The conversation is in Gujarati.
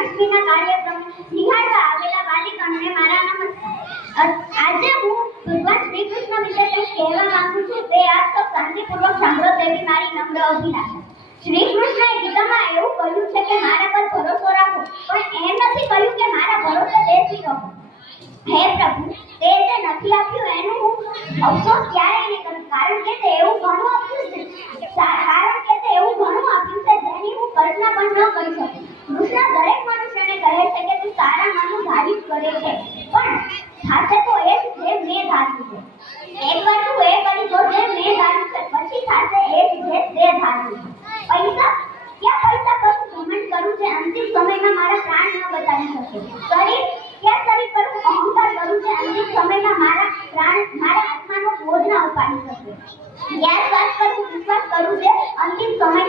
જન્માષ્ટમીના કાર્યક્રમ નિહાળવા આવેલા બાલિકાઓને મારા નમસ્કાર। આજે હું ભગવાન શ્રી કૃષ્ણ વિશે કંઈક કહેવા માંગુ છું તે આપ સૌ શાંતિપૂર્વક સાંભળો તેવી મારી નમ્ર અભિલાષા। શ્રી કૃષ્ણએ ગીતામાં એવું કહ્યું છે કે મારા પર ભરોસો રાખો, પણ એમ નથી કહ્યું કે મારા ભરોસે બેસી રહો। હે પ્રભુ, તે જે નથી આપ્યું એનું હું અફસોસ ક્યારેય નહીં કરું, કારણ કે તે એવું ઘણું આપ્યું છે જેની હું કલ્પના પણ ન કરી શકું। કૃષ્ણ દરેક મનુષ્યને કહે છે કે તું સારા મનનું ધાર્યું કરે છે, પણ થાશે તો એ જ જે મેં ધાર્યું છે। એકવાર તું એ કરી જો જે મેં ધાર્યું છે, પછી થાશે એ જ જે તે ધાર્યું છે। પૈસા પર ઘમંડ કરું છે, અંતિમ સમયમાં મારા પ્રાણ ન બચાવી શકે। શરીર પર અહંકાર કરું છે, અંતિમ સમયમાં મારા આત્માનો બોજ ન ઉપાડી શકે। વિશ્વાસ કરું છે, અંતિમ સમયમાં